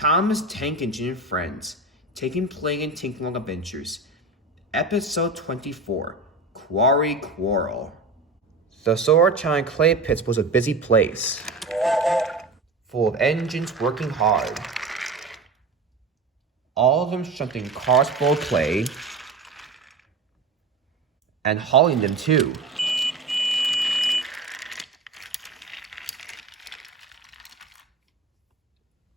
Thomas Tank Engine and Friends, Taking Playing and Tinking Long Adventures, Episode 24, Quarry, Quarrel. The solar giant clay pits was a busy place, full of engines working hard. All of them shunting cars full of clay and hauling them too.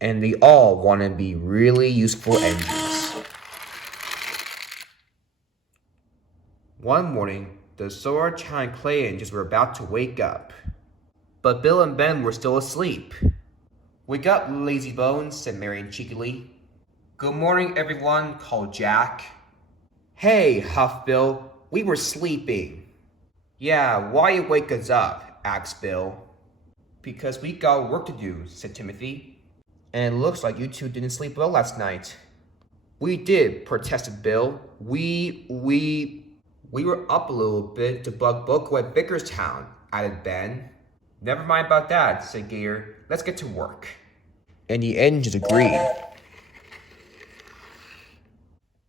And they all want to be really useful engines. One morning, the solar giant clay engines were about to wake up, but Bill and Ben were still asleep. "Wake up, lazy bones," said Marion cheekily. "Good morning, everyone," called Jack. "Hey," huffed Bill, "we were sleeping." "Yeah, why you wake us up?" asked Bill. "Because we got work to do," said Timothy. "And it looks like you two didn't sleep well last night." "We did," protested Bill. We were up a little bit to bug Boko at Vickerstown," added Ben. "Never mind about that," said Gator. "Let's get to work." And the engines agreed.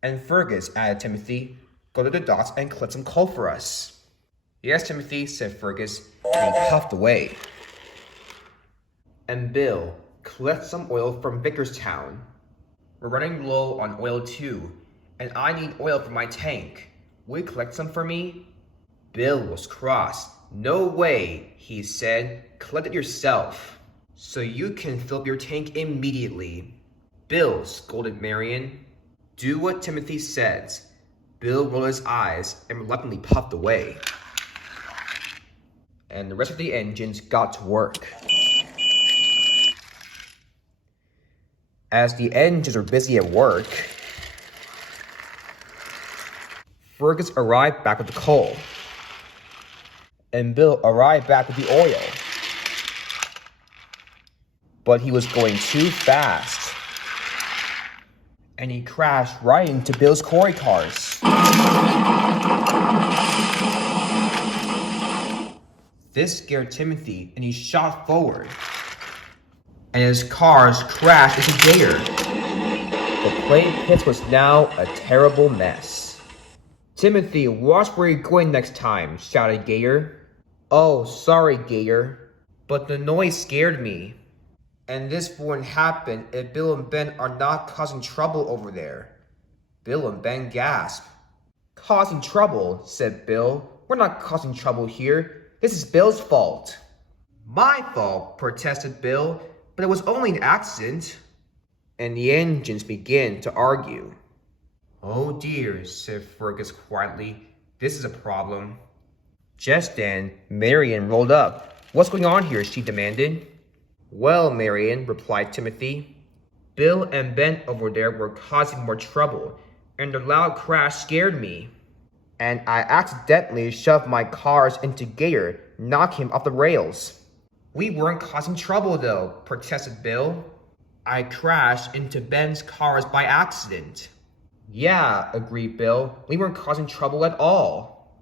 "And Fergus," added Timothy, "go to the docks and collect some coal for us." "Yes, Timothy," said Fergus, and he puffed away. "And Bill, collect some oil from Vickerstown. We're running low on oil too, and I need oil for my tank. Will you collect some for me?" Bill was cross. "No way," he said. "Collect it yourself, so you can fill up your tank immediately." "Bill," scolded Marion. "Do what Timothy says." Bill rolled his eyes and reluctantly puffed away. And the rest of the engines got to work. As the engines were busy at work, Fergus arrived back with the coal, and Bill arrived back with the oil. But he was going too fast, and he crashed right into Bill's quarry cars. This scared Timothy, and he shot forward, and his cars crashed into Gator. The clay pits was now a terrible mess. "Timothy, watch where you're going next time," shouted Gator. "Oh, sorry, Gator, but the noise scared me. And this wouldn't happen if Bill and Ben are not causing trouble over there." Bill and Ben gasped. "Causing trouble," said Bill. "We're not causing trouble here. This is Bill's fault." "My fault," protested Bill. "But it was only an accident." And the engines began to argue. "Oh dear," said Fergus quietly. "This is a problem." Just then, Marion rolled up. "What's going on here?" she demanded. "Well, Marion," replied Timothy, "Bill and Ben over there were causing more trouble, and their loud crash scared me. And I accidentally shoved my cars into Gator, knocking him off the rails." "We weren't causing trouble though," protested Bill. "I crashed into Ben's cars by accident." "Yeah," agreed Bill. "We weren't causing trouble at all."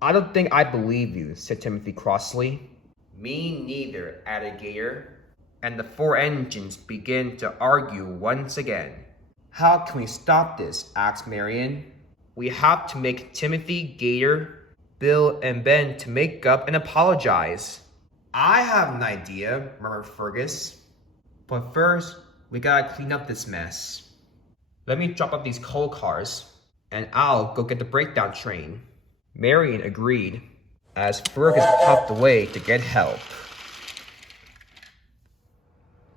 "I don't think I believe you," said Timothy crossly. "Me neither," added Gator. And the four engines began to argue once again. "How can we stop this?" asked Marion. "We have to make Timothy, Gator, Bill, and Ben to make up and apologize." "I have an idea," murmured Fergus. "But first, we gotta clean up this mess. Let me drop off these coal cars, and I'll go get the breakdown train." Marion agreed, as Fergus popped away to get help.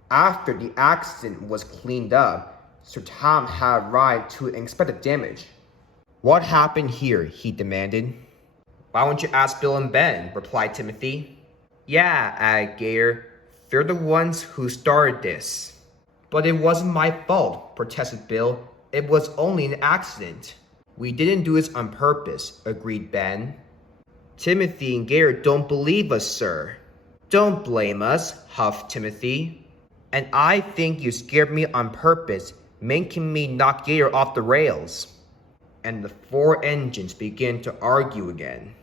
After the accident was cleaned up, Sir Tom had arrived to inspect the damage. "What happened here?" he demanded. "Why don't you ask Bill and Ben?" replied Timothy. "Yeah," added Gator. "They're the ones who started this." "But it wasn't my fault," protested Bill. "It was only an accident." "We didn't do this on purpose," agreed Ben. "Timothy and Gator don't believe us, sir." "Don't blame us," huffed Timothy. "And I think you scared me on purpose, making me knock Gator off the rails." And the four engines began to argue again.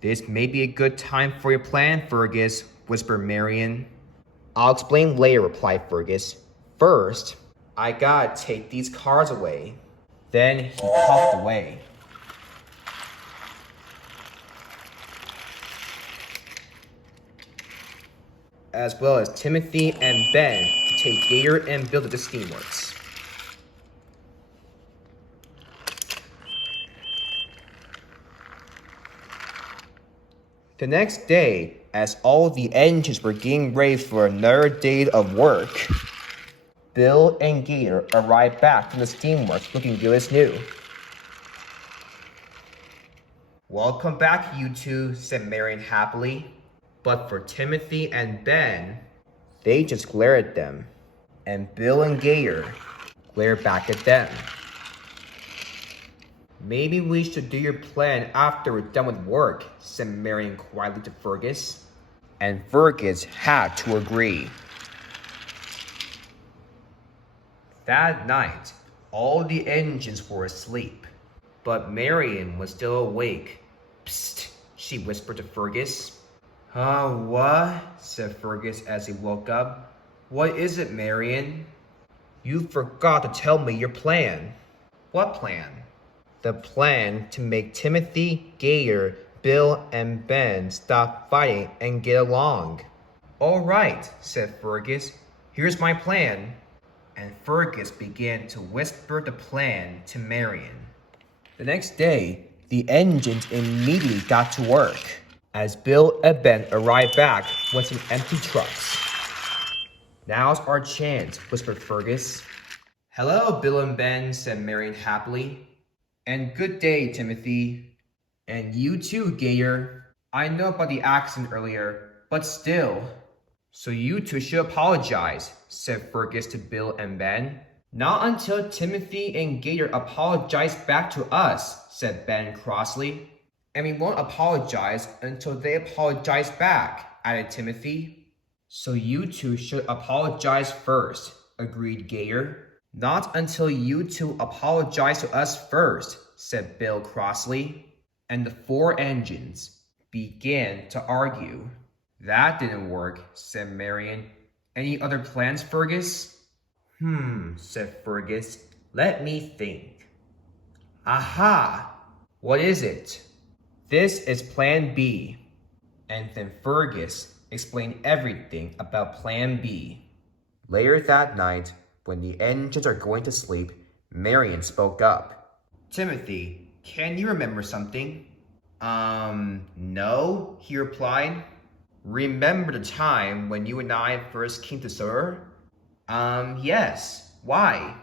"This may be a good time for your plan, Fergus," whispered Marion. "I'll explain later," replied Fergus. "First, I gotta take these cars away. Then he puffed away. As well as Timothy and Ben to take Gator and Bill to the steamworks. The next day, as all the engines were getting ready for another day of work, Bill and Gator arrived back from the steamworks looking good as new. Welcome back, you two, said Marion happily. But for Timothy and Ben, they just glared at them. And Bill and Gator glared back at them. Maybe we should do your plan after we're done with work, said Marion quietly to Fergus. And Fergus had to agree. That night, all the engines were asleep, but Marion was still awake. Psst, she whispered to Fergus. What? Said Fergus as he woke up. What is it, Marion? You forgot to tell me your plan. What plan? The plan to make Timothy, Gator, Bill, and Ben stop fighting and get along. All right, said Fergus. Here's my plan. And Fergus began to whisper the plan to Marion. The next day, the engines immediately got to work, as Bill and Ben arrived back with some empty trucks. Now's our chance, whispered Fergus. Hello, Bill and Ben, said Marion happily. And good day, Timothy. And you too, Gator. I know about the accident earlier, but still. So you two should apologize, said Fergus to Bill and Ben. Not until Timothy and Gator apologize back to us, said Ben crossly. And we won't apologize until they apologize back, added Timothy. So you two should apologize first, agreed Gator. Not until you two apologize to us first, said Bill crossly. And the four engines began to argue. That didn't work, said Marion. Any other plans, Fergus? Said Fergus. Let me think. Aha! What is it? This is Plan B. And then Fergus explained everything about Plan B. Later that night, when the engines are going to sleep, Marion spoke up. Timothy, can you remember something? No, he replied. Remember the time when you and I first came to Sur? Yes. Why?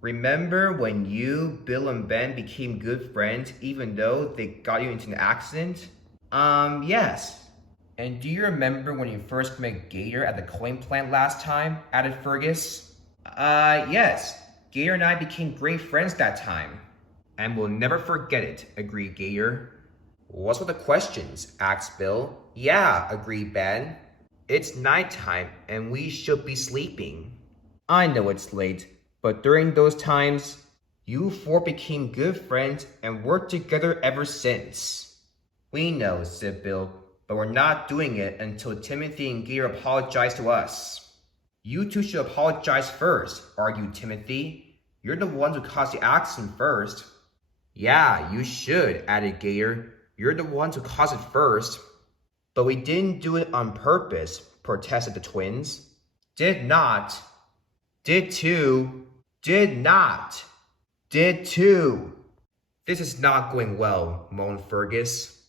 Remember when you, Bill, and Ben became good friends even though they got you into an accident? Yes. And do you remember when you first met Gator at the coin plant last time? Added Fergus. Yes. Gator and I became great friends that time. And we'll never forget it, agreed Gator. What's with the questions? Asked Bill. Yeah, agreed Ben. It's nighttime and we should be sleeping. I know it's late, but during those times, you four became good friends and worked together ever since. We know, said Bill, but we're not doing it until Timothy and Gator apologize to us. You two should apologize first, argued Timothy. You're the ones who caused the accident first. Yeah, you should, added Gator. You're the ones who caused it first. But we didn't do it on purpose, protested the twins. Did not. Did too. Did not. Did too. This is not going well, moaned Fergus.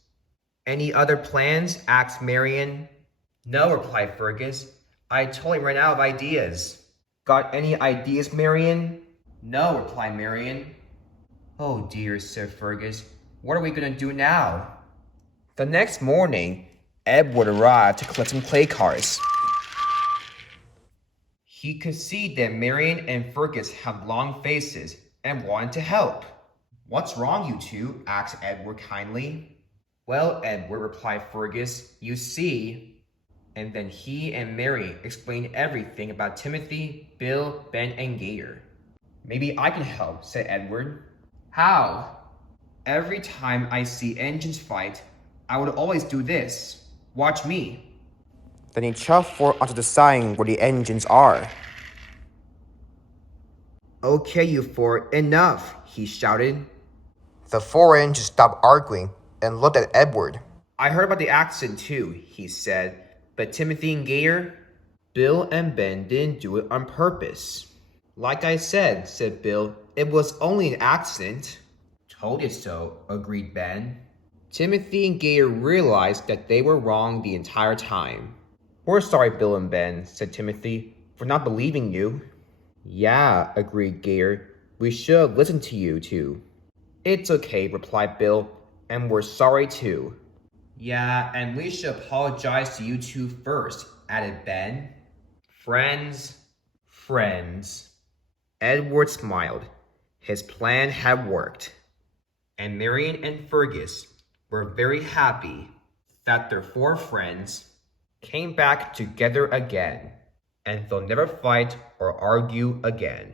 Any other plans? Asked Marion. No, replied Fergus. I totally ran out of ideas. Got any ideas, Marion? No, replied Marion. Oh dear, said Fergus. What are we going to do now? The next morning, Edward arrived to collect some clay cars. He could see that Marion and Fergus had long faces and wanted to help. What's wrong, you two? Asked Edward kindly. Well, Edward, replied Fergus, you see. And then he and Marion explained everything about Timothy, Bill, Ben, and Gator. Maybe I can help, said Edward. How? Every time I see engines fight, I would always do this. Watch me. Then he shoved forward onto the sign where the engines are. Okay, you four, enough, he shouted. The foreign just stopped arguing and looked at Edward. I heard about the accident too, he said, but Timothy and Gator, Bill and Ben didn't do it on purpose. Like I said Bill, it was only an accident. Told you so, agreed Ben. Timothy and Gator realized that they were wrong the entire time. We're sorry, Bill and Ben, said Timothy, for not believing you. Yeah, agreed Gator. We should have listened to you two. It's okay, replied Bill, and we're sorry too. Yeah, and we should apologize to you two first, added Ben. Friends, friends. Edward smiled. His plan had worked. And Marion and Fergus were very happy that their four friends came back together again, and they'll never fight or argue again.